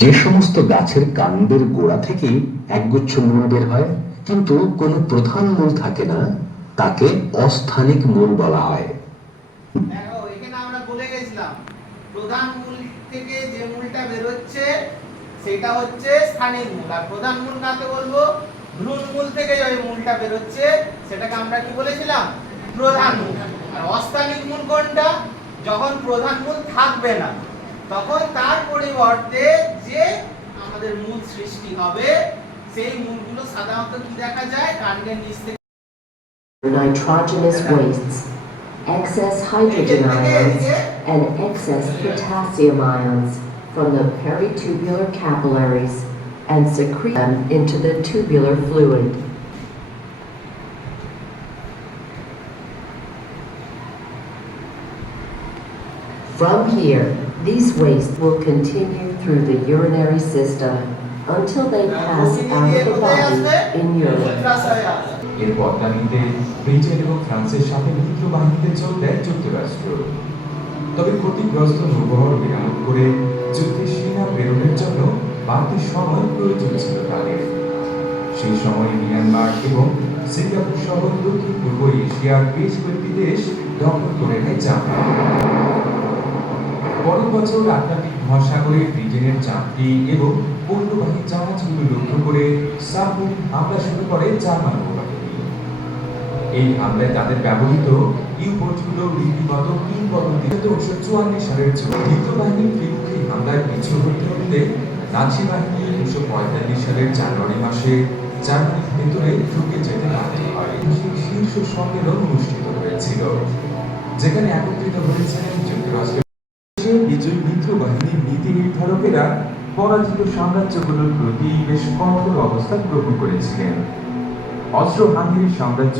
যে সমস্ত গাছের কাণ্ডের গোড়া থেকে একগুচ্ছ মূল বের হয়, কিন্তু কোনো প্রধান মূল থাকে না, তাকে অস্থানিক মূল বলা হয়। সেটা হচ্ছে স্থানিক মূল। আর প্রধান মূল কাকে বলব? মূল থেকে যে মূলটা সেটাকে আমরা কি বলেছিলাম? প্রধান অস্থানিক মূল কোনটা? যখন প্রধান মূল থাকবে না তখন তার পরিবর্তে যে আমাদের মূল সৃষ্টি হবে সেই মূলগুলো সাধারণত কি দেখা যায় কাণ্ডের নিচ থেকে nitrogenous wastes, excess hydrogen ions, and excess potassium ions from the peritubular capillaries and secrete them into the tubular fluid. From here, these wastes will continue through the urinary system until they pass out of the body in urine. মূত্রাশয়ে আসে এর বদনামিতে Britain এবং ফ্রান্সের সাথে মিত্র বাহিনীতে যোগ দেয় যুক্তরাষ্ট্র তবে ক্ষতিগ্রস্ত নৌবহর মেরামত করে যুদ্ধে সেনা প্রেরণের জন্য বাড়তি সময় প্রয়োজন ছিল তাদের সেই সময় মিয়ানমার এবং সিঙ্গাপুর সহ দক্ষিণ পূর্ব এশিয়ার বেশ কয়েকটি দেশ দখল করে নেয় জাপান পরের বছর আটলান্টিক মহাসাগরে ব্রিটেনের এবং পণ্যবাহী জাহাজগুলো লক্ষ্য করে হামলা শুরু করে জার্মান এই হামলায় তাদের ব্যবহৃত উনিশশো সালের বাহিনীর ত্রিমুখী হামলায় পিছু হতে হতে নাজি বাহিনী উনিশশো পঁয়তাল্লিশ সালের জানুয়ারি মাসে জার্মানির ভেতরে ঢুকে যেতে বাধ্য হয়। শীর্ষ সম্মেলন অনুষ্ঠিত হয়েছিল, যেখানে একত্রিত হয়েছিলেন যুক্তরাষ্ট্রের দেশের বিজয়ী মিত্র বাহিনীর নীতি নির্ধারকেরা পরাজিত সাম্রাজ্যগুলোর প্রতি বেশ কঠোর অবস্থান গ্রহণ করেছিলেন। অস্ত্র হাঙ্গেরি সাম্রাজ্য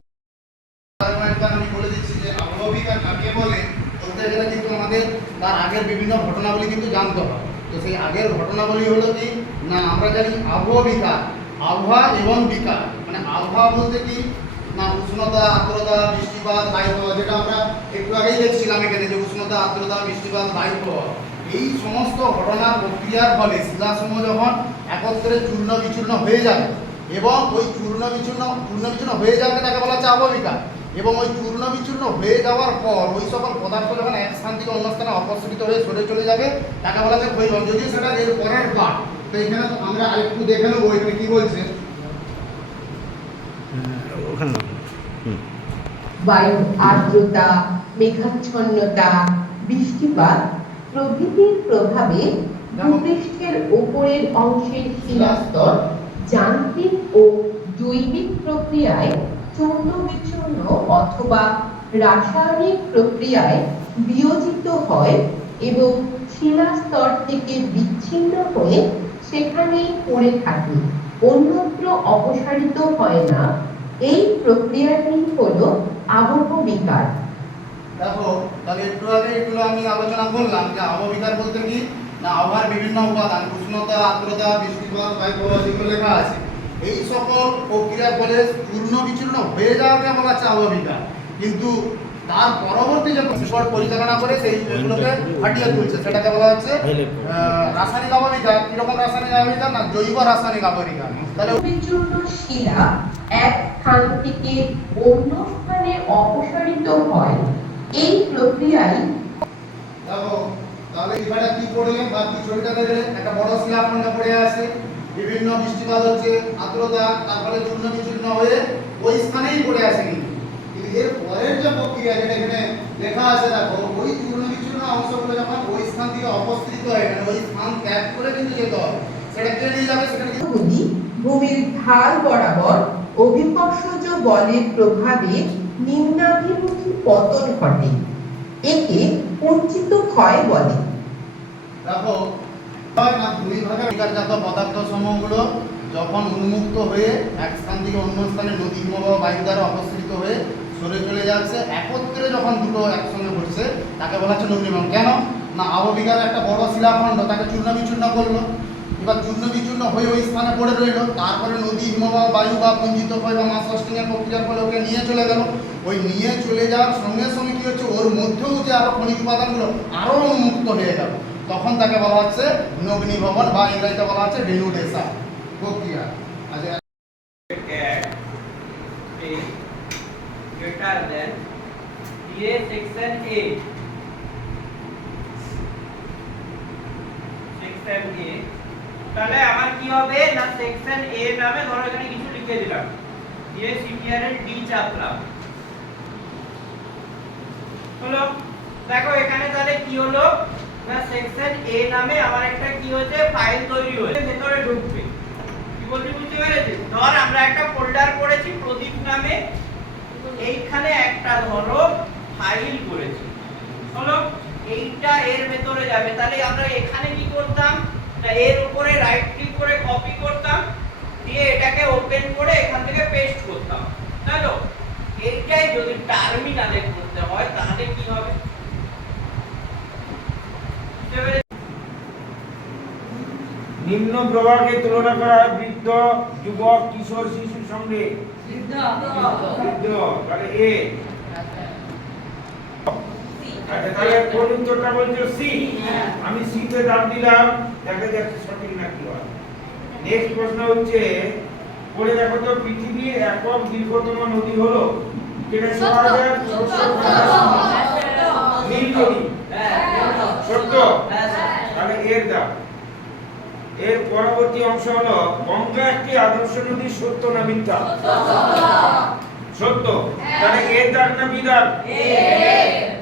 তার আগের বিভিন্ন ঘটনাবলী কিন্তু জানতে হয়। তো সেই আগের ঘটনাবলী হলো কি? না, আমরা জানি আবহবিকার আবহাওয়া এবং বিকার মানে আবহাওয়া বলতে কি? না, উষ্ণতা, আর্দ্রতা, বৃষ্টিপাত বায়ু যেটা আমরা একটু আগেই দেখছিলাম এখানে যে উষ্ণতা, আর্দ্রতা, বৃষ্টিপাত বায়ু এই সমস্ত ঘটনার প্রক্রিয়ার ফলে শিলাসমূহ যখন একত্রে চূর্ণ বিচূর্ণ হয়ে যাবে এবং ওই চূর্ণ বিচূর্ণ চূর্ণ বিচূর্ণ হয়ে যাবে তাকে বলা হচ্ছে আবহবিকার এবং ওই চূর্ণ বিচূর্ণ হয়ে যাওয়ার পর ওই সকল পদার্থ যখন এক স্থান থেকে অন্য স্থানে অপসৃত হয়ে সরে চলে যাবে, তাকে বলা হচ্ছে ক্ষয়বন যদিও সেটা এর পরের পার্ট তো এখানে আমরা আরেকটু দেখে নেব, এখানে কি বলছে? বায়ু আর্দ্রতা, মেঘাচ্ছন্নতা, বৃষ্টিপাত প্রভৃতির প্রভাবে ভূপৃষ্ঠের উপরের অংশের শিলাস্তর যান্ত্রিক ও জৈবিক প্রক্রিয়ায় চূর্ণ বিচূর্ণ অথবা রাসায়নিক প্রক্রিয়ায় বিয়োজিত হয় এবং শিলাস্তর থেকে বিচ্ছিন্ন হয়ে সেখানেই পড়ে থাকে। অন্যত্র অপসারিত হয় না। এই প্রক্রিয়াটি হলো আবহ বিকার। দেখো, তাহলে একটু আগে এগুলো আমি আলোচনা করলাম যে আবহবিকার বলতে কি? না, আবহাওয়ার বিভিন্ন উপাদান, উষ্ণতা, আর্দ্রতা, বৃষ্টিপাত বায়ু প্রবাহ যেগুলো লেখা আছে, এই সকল প্রক্রিয়ার ফলে চূর্ণ বিচূর্ণ হয়ে যাওয়াকে বলা হচ্ছে আবহবিকার কিন্তু তার পরবর্তী যে বিস্ফোট পরিচালনা করে সেই এগুলোকে ফাটিয়ে তুলছে সেটাকে বলা হচ্ছে রাসায়নিক আবহবিকার কীরকম রাসায়নিক আবহবিকার না জৈব রাসায়নিক আবহবিকার তাহলে শিলা এক স্থান থেকে অন্য স্থানে অপসারিত হয়। এই প্রক্রিয়ায় দেখো তাহলে এবারে কি করলেন বা কি ছবিটা দেখলেন? একটা বড় শিলাখণ্ড পড়ে আছে। বিভিন্ন বৃষ্টিপাত হচ্ছে আর্দ্রতা তারপরে চূর্ণ বিচূর্ণ হয়ে ওই স্থানেই পড়ে আছে কিন্তু। এর পরের যে প্রক্রিয়া যেটা এখানে লেখা আছে দেখো ওই চূর্ণ বিচূর্ণ অংশগুলো যখন ওই স্থান থেকে অপস্থিত হয় মানে ওই স্থান ত্যাগ করে কিন্তু যেতে হবে। সেটা কে নিয়ে যাবে ভূমির ঢাল বরাবর অভিকর্ষজ বলের প্রভাবে নিম্নাভিমুখী পতন ঘটে। একে কুঞ্চিত ক্ষয় বলে। দেখো না দুই ভাগে বিকারজাত পদার্থ সমূহগুলো যখন উন্মুক্ত হয়ে এক স্থান থেকে অন্য স্থানে নদী হিমবাহ বায়ু দ্বারা অপসৃত হয়ে সরে চলে যাচ্ছে। একত্রে যখন দুটো একসঙ্গে ঘটছে তাকে বলা হচ্ছে নগ্নিভঙ্গ কেন? না আবহবিকার একটা বড় শিলাখণ্ড, তাকে চূর্ণ বিচূর্ণ করল। এবার চূর্ণ বিচূর্ণ হয়ে ওই স্থানে পড়ে রইল। তারপরে নদী, হিমবাহ, বায়ু বা পুঞ্জিত হয় বা মাস এর প্রক্রিয়ার ফলে ওকে নিয়ে চলে গেল। ওই নিয়ে চলে যাওয়ার সঙ্গে সঙ্গে কি হচ্ছে? ওর মধ্যেও যে আরও খনিজ উপাদানগুলো আরও উন্মুক্ত হয়ে গেল। তখন তাকে বলা হচ্ছে নগ্নিভবন বা ইংরেজিতে বলা হচ্ছে রেনুডেসা প্রক্রিয়া। আচ্ছা a. 6n a. তাহলে আমার কি হবে? না সেকশন a নামে ধরো এখানে কিছু লিখে দিলাম। দিয়ে সিপিআর ডি চাপলাম। হলো? দেখো, এখানে তাহলে কি হলো? না সেকশন এ নামে আমার একটা কি হচ্ছে ফাইল তৈরি হয়েছে, ভেতরে ঢুকবে। কি বলছি, বুঝতে পেরেছিস ধর, আমরা একটা ফোল্ডার করেছি প্রদীপ নামে। এইখানে একটা ধরো ফাইল করেছি। হলো এইটা এর ভেতরে যাবে। তাহলে আমরা এখানে কি করতাম? না এর উপরে রাইট ক্লিক করে কপি করতাম। দিয়ে এটাকে ওপেন করে এখান থেকে পেস্ট করতাম। তাই তো? এইটাই যদি টার্মিনালে করতে হয় তাহলে কি হবে? নিম্ন প্রবাহকে তুলনা করা হয় বৃদ্ধ যুবক কিশোর শিশুর সঙ্গে। বৃদ্ধ। বৃদ্ধ তাহলে এ। আচ্ছা তাহলে কোন উত্তরটা বলছো সি আমি সি তে দাম দিলাম দেখা যাচ্ছে সঠিক না কি হয়। নেক্সট প্রশ্ন হচ্ছে পড়ে দেখো তো পৃথিবীর একক দীর্ঘতম নদী হলো যেটা ছ হাজার নীল নদী। সত্য? তাহলে এর দাম। এর পরবর্তী অংশ হলো গঙ্গা একটি আদর্শ নদী সত্য না মিথ্যা? সত্য তাহলে এর দাগ না বিদাগ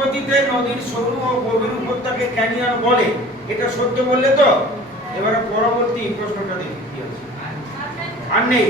গতিতে নদীর সরু ও গভীর উপত্যকে ক্যানিয়ন বলে। এটা সত্য বললে তো? এবারে পরবর্তী প্রশ্নটা দেখি, কি আছে? আর নেই।